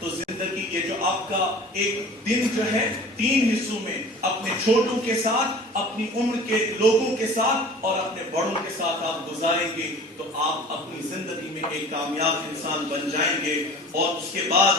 تو زندگی یہ جو آپ کا ایک دن جو ہے 3 حصوں میں اپنے چھوٹوں کے ساتھ، اپنی عمر کے لوگوں کے ساتھ اور اپنے بڑوں کے ساتھ آپ گزاریں گے تو آپ اپنی زندگی میں ایک کامیاب انسان بن جائیں گے. اور اس کے بعد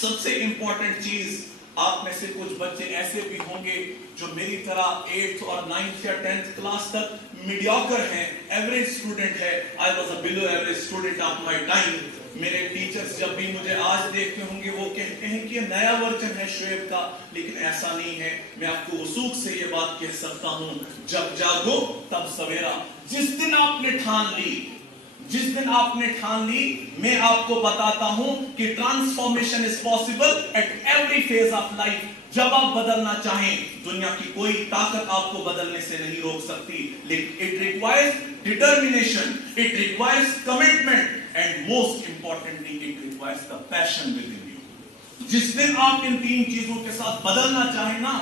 سب سے امپورٹنٹ چیز، آپ میں سے کچھ بچے ایسے بھی ہوں گے جو میری طرح 8th اور 9th یا 10th کلاس تک میڈیوکر ہیں، ایوریج اسٹوڈنٹ ہے. I was a below average student of my time. میرے ٹیچرز جب بھی مجھے آج دیکھتے ہوں گے وہ کہتے ہیں کہ یہ نیا ورژن ہے شعیب کا، لیکن ایسا نہیں ہے. میں آپ کو وثوق سے یہ بات کہہ سکتا ہوں، جب جاگو تب سویرا. جس دن آپ نے ٹھان لی میں آپ کو بتاتا ہوں کہ transformation is possible at every phase of life. جب آپ بدلنا چاہیں دنیا کی کوئی طاقت آپ کو بدلنے سے نہیں روک سکتی، لیکن it requires determination, it requires commitment and most importantly it requires the passion with in you. جس دن آپ ان 3 چیزوں کے ساتھ بدلنا چاہیں نا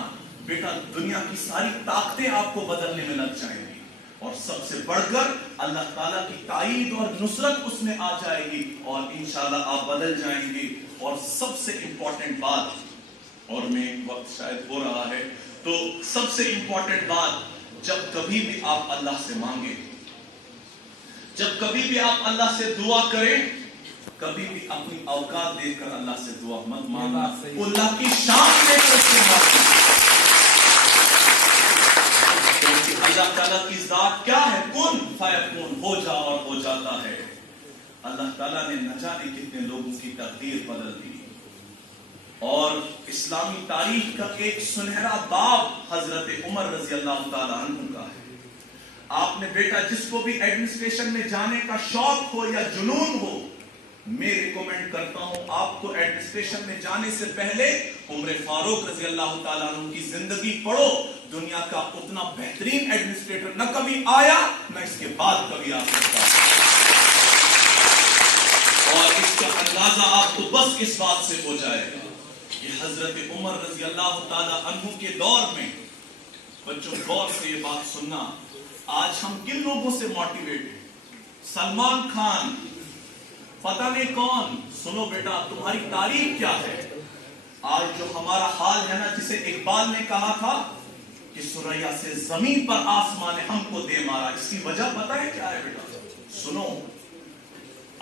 بیٹا، دنیا کی ساری طاقتیں آپ کو بدلنے میں لگ جائیں گی، اور سب سے بڑھ کر اللہ تعالیٰ کی تائید اور نصرت اس میں آ جائے گی اور انشاءاللہ آپ بدل جائیں گے. اور سب سے امپورٹنٹ بات، اور میں وقت شاید ہو رہا ہے، تو سب سے امپورٹنٹ بات، جب کبھی بھی آپ اللہ سے مانگیں، جب کبھی بھی آپ اللہ سے دعا کریں، کبھی بھی اپنی اوقات دیکھ کر اللہ سے دعا مت مانگنا، اللہ کی شان دیکھ کر اس سے مانگنا. اللہ تعالیٰ کی ذات کیا ہے؟ کن فیکون، ہو جا اور ہو جاتا ہے. اللہ تعالیٰ نے نہ جانے کتنے لوگوں کی تقدیر بدل دی. اور اسلامی تاریخ کا ایک سنہرا باب حضرت عمر رضی اللہ تعالیٰ عنہ کا ہے. آپ نے بیٹا جس کو بھی ایڈمنسٹریشن میں جانے کا شوق ہو یا جنون ہو، میں ریکومنڈ کرتا ہوں آپ کو ایڈمنسٹریشن میں جانے سے پہلے عمر فاروق رضی اللہ تعالیٰ عنہ کی زندگی پڑھو. دنیا کا اتنا بہترین ایڈمنسٹریٹر نہ کبھی آیا نہ اس کے بعد کبھی آ سکتا. اور اس کا اندازہ آپ کو بس اس بات سے ہو جائے گا کہ حضرت عمر رضی اللہ تعالیٰ عنہ کے دور میں، بچوں غور سے یہ بات سننا، آج ہم کن لوگوں سے موٹیویٹ ہیں؟ سلمان خان، پتہ نہیں کون. سنو بیٹا، تمہاری تاریخ کیا ہے؟ آج جو ہمارا حال ہے نا، جسے اقبال نے کہا تھا کہ سریا سے زمین پر آسمان نے ہم کو دے مارا، اس کی وجہ پتہ ہے کیا ہے بیٹا؟ سنو،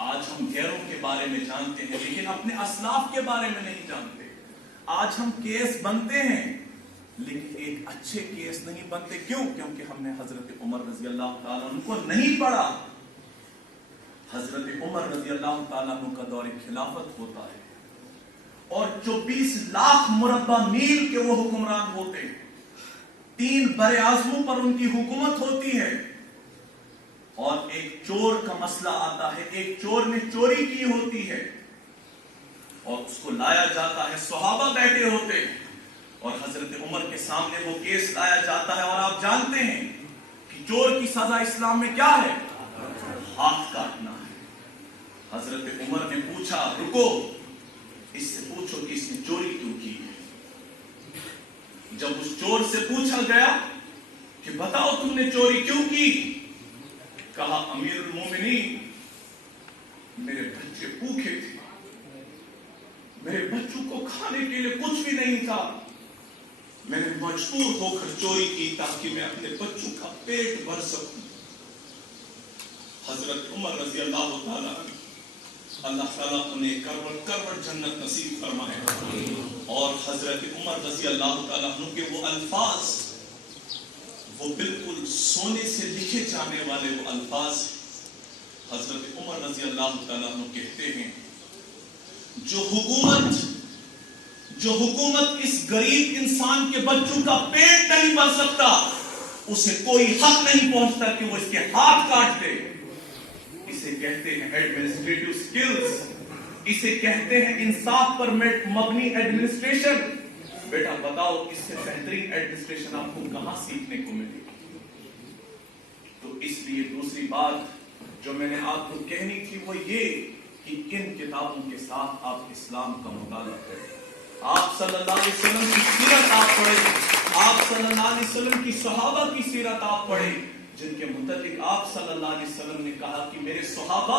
آج ہم غیروں کے بارے میں جانتے ہیں لیکن اپنے اسلاف کے بارے میں نہیں جانتے. آج ہم کیس بنتے ہیں لیکن ایک اچھے کیس نہیں بنتے. کیوں؟ کیونکہ ہم نے حضرت عمر رضی اللہ تعالیٰ عنہ کو نہیں پڑھا. حضرت عمر رضی اللہ تعالیٰ عنہ کا دور خلافت ہوتا ہے اور 24 لاکھ مربع میل کے وہ حکمران ہوتے ہیں. 3 بر اعظموں پر ان کی حکومت ہوتی ہے. اور ایک چور کا مسئلہ آتا ہے، ایک چور نے چوری کی ہوتی ہے اور اس کو لایا جاتا ہے، صحابہ بیٹھے ہوتے ہیں اور حضرت عمر کے سامنے وہ کیس لایا جاتا ہے. اور آپ جانتے ہیں کہ چور کی سزا اسلام میں کیا ہے؟ ہاتھ کاٹنا ہے. حضرت عمر نے پوچھا، رکو، اس سے پوچھو کہ اس نے چوری کیوں کی ہے. جب اس چور سے پوچھا گیا کہ بتاؤ تم نے چوری کیوں کی، کہا امیر المومنین، میرے بچے بھوکے تھے، میرے بچوں کو کھانے کے لیے کچھ بھی نہیں تھا، میں نے مجبور ہو کر چوری کی تاکہ میں اپنے بچوں کا پیٹ بھر سکوں. حضرت عمر رضی اللہ تعالیٰ، اللہ تعالیٰ انہیں کروڑ کروڑ جنت نصیب فرمائے. اور حضرت عمر رضی اللہ تعالیٰ عنہ کے وہ الفاظ، وہ بالکل سونے سے لکھے جانے والے وہ الفاظ. حضرت عمر رضی اللہ تعالیٰ عنہ کہتے ہیں، جو حکومت اس غریب انسان کے بچوں کا پیٹ نہیں بھر سکتا، اسے کوئی حق نہیں پہنچتا کہ وہ اس کے ہاتھ کاٹ دے. اسے کہتے ہیں ایڈمنسٹریٹو سکلز، اسے کہتے ہیں انصاف پر مبنی ایڈمنسٹریشن. بیٹا بتاؤ اس سے بہترین ایڈمنسٹریشن آپ کو کہاں سیکھنے کو ملے گی؟ تو اس لیے دوسری بات جو میں نے آپ کو کہنی تھی وہ یہ کہ کن کتابوں کے ساتھ آپ اسلام کا مطالعہ کریں. آپ صلی اللہ علیہ وسلم کی سیرت آپ پڑھیں، آپ صلی اللہ علیہ وسلم کی صحابہ کی سیرت آپ پڑھیں، جن کے متعلق آپ صلی اللہ علیہ وسلم نے کہا کہ میرے صحابہ